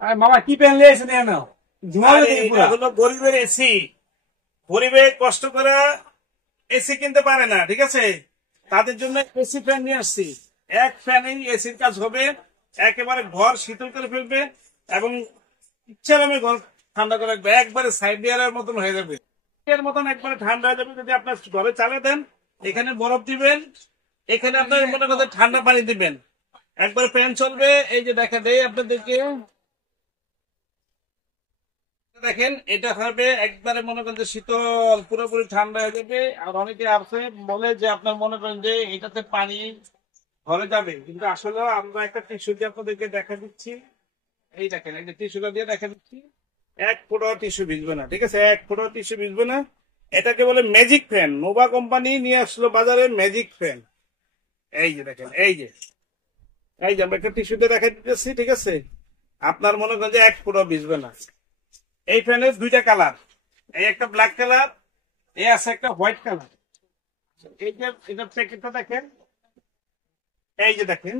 আরে মামা কি প্যান লিয়েছেন এনে ধোঁয়া এটা হলো গরিবের এসি। গরিবে কষ্ট করে এসি কিনতে পারে না, ঠিক আছে, তাদের জন্য এসি ফ্যান নিয়ে আসছি। এক ফ্যানেই এসির কাজ হবে, একেবারে ঘর শীতল করে ফেলবে এবং ইচ্ছার আমি ঘর ঠান্ডা করে রাখবে, একবারে সাইবেরিয়ার মতন হয়ে যাবে, এর মতন একবারে ঠান্ডা হয়ে যাবে। যদি আপনার ঘরে চালিয়ে দেন, এখানে বরফ দিবেন, এখানে আপনার মনে করতে ঠান্ডা পানি দিবেন, একবারে ফ্যান চলবে। এই যে দেখা দেয় আপনাদেরকে, দেখেন এটা হবে একবারে মনে করেন যে শীতল, পুরোপুরি ঠান্ডা হয়ে যাবে। আর অনেকে আছে বলে যে আপনার মনে করেন যে এটাতে পানি ঘরে যাবে, কিন্তু আসলে আমরা একটা টিস্যু দিয়ে আপনাদেরকে দেখা দিচ্ছি। এই দেখেন, এই যে টিস্যুটা দিয়ে দেখা দিচ্ছি, এক ফোঁটাও টিস্যু ভিজবে না, ঠিক আছে, এক ফোঁটাও টিস্যু ভিজবে না। এটাকে বলে ম্যাজিক ফ্যান। নোভা কোম্পানি নিয়ে আসলো বাজারে ম্যাজিক ফ্যান। এই যে দেখেন, এই যে আমরা একটা টিস্যু দিয়ে দেখা দিতেছি, ঠিক আছে, আপনার মনে করেন যে এক ফোঁটাও ভিজবে না। এই ফ্যানের দুইটা কালার, এই একটা ব্ল্যাক কালার, এই আছে একটা হোয়াইট কালার। এই যে এটা প্যাকেটটা দেখেন, এই যে দেখেন,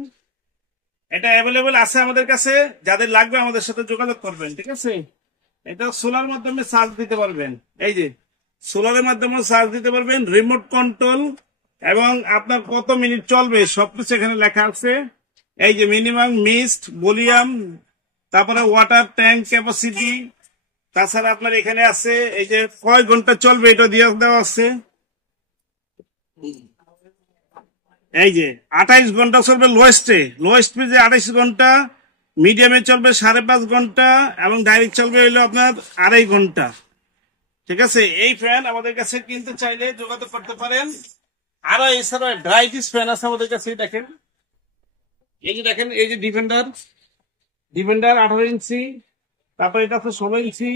এটা অ্যাভেলেবেল আছে আমাদের কাছে। যাদের লাগবে আমাদের সাথে যোগাযোগ করবেন, ঠিক আছে। এটা সোলার মাধ্যমে চার্জ দিতে পারবেন, এই যে সোলারের মাধ্যমে চার্জ দিতে পারবেন, রিমোট কন্ট্রোল, এবং আপনার কত মিনিট চলবে সবকিছু এখানে লেখা আছে। এই যে মিনিমাম মিস্ট ভলিউম, তারপরে ওয়াটার ট্যাঙ্ক ক্যাপাসিটি, তাছাড়া আপনার এখানে আছে এই যে কয় ঘন্টা চলবে এটা দিয়ে দেওয়া আছে। এই যে 28 ঘন্টা চলবে লোয়েস্টে, লোয়েস্ট পেজে 28 ঘন্টা, মিডিয়ামে চলবে 5.5 ঘন্টা, এবং ডাইরেক্ট চলবে হইলো আপনার 2.5 ঘন্টা, ঠিক আছে। এই ফ্যান আমাদের কাছে কিনতে চাইলে যোগাযোগ করতে পারেন। আরো এছাড়া ড্রাইটিস ফ্যান আছে আমাদের কাছে, দেখেন, এই যে দেখেন, এই যে ডিফেন্ডার, ডিফেন্ডার 18 ইঞ্চি, তারপর এটা আছে 16 ইঞ্চি,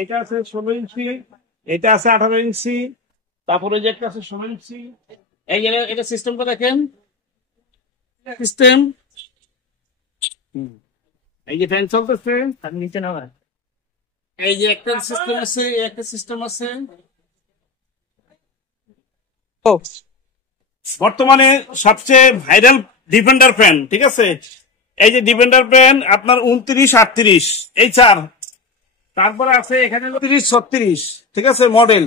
এটা আছে 16 ইঞ্চি, এটা আছে 18 ইঞ্চি, তারপরে যে একটা আছে 16 ইঞ্চি। এই যে এটা সিস্টেমটা দেখেন, সিস্টেম, এই যে ফ্যান চলতেছে, আর নিচে নামা, এই যে একটা সিস্টেম আছে, একটা সিস্টেম আছে। বর্তমানে সবচেয়ে ভাইরাল ডিফেন্ডার ফ্যান, ঠিক আছে। এই যে ডিফেন্ডার ফ্যান আপনার 29, 38, এই চার, তারপরে আছে এখানে 30, 36, ঠিক আছে মডেল।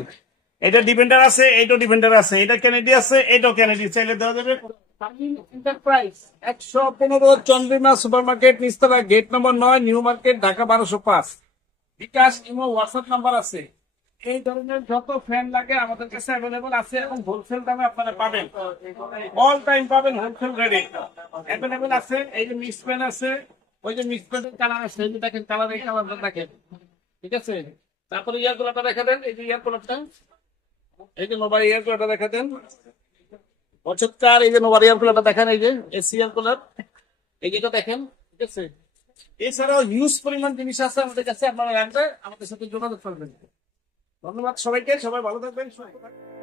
এটা ডিফেন্ডার আছে, এইটাও ডিফেন্ডার আছে, এটা ক্যানেডি আছে, এইটাও ক্যানেডি, চাইলে দেওয়া যাবে। এন্টারপ্রাইজ 115 চন্দ্রিমা সুপার মার্কেট, নিচতলা, gate number 9, new market, Dhaka 1205। BKash, imo, WhatsApp number আছে। এই ধরনের যত ফ্যান লাগে আমাদের কাছে অ্যাভেলেবল আছে এবং হোলসেল দামে আপনারা পাবেন, অল টাইম পাবেন, হোলসেল রেটে অ্যাভেলেবল আছে। এই যে মিক্স ফ্যান আছে, ওই যে মিক্স ফ্যানের কালার আছে, এই যে দেখেন কালার, এই কালারটা দেখেন, ঠিক আছে। তারপরে ইয়ার কুলারটা দেখা দেন, এই যে ইয়ার কুলারটা, এই যে নোভা ইয়ার কুলারটা দেখা দেন, 75। এই যে নোভা ইয়ার কুলারটা দেখেন, এই যে এসি ইয়ার কুলার, এই যেটা দেখেন, ঠিক আছে। এছাড়াও হিউজ পরিমাণ জিনিস আছে আমাদের কাছে, আপনারা লাগবে আমাদের সাথে যোগাযোগ করবেন। ধন্যবাদ সবাইকে, সবাই ভালো থাকবেন, সুস্থ থাকবেন।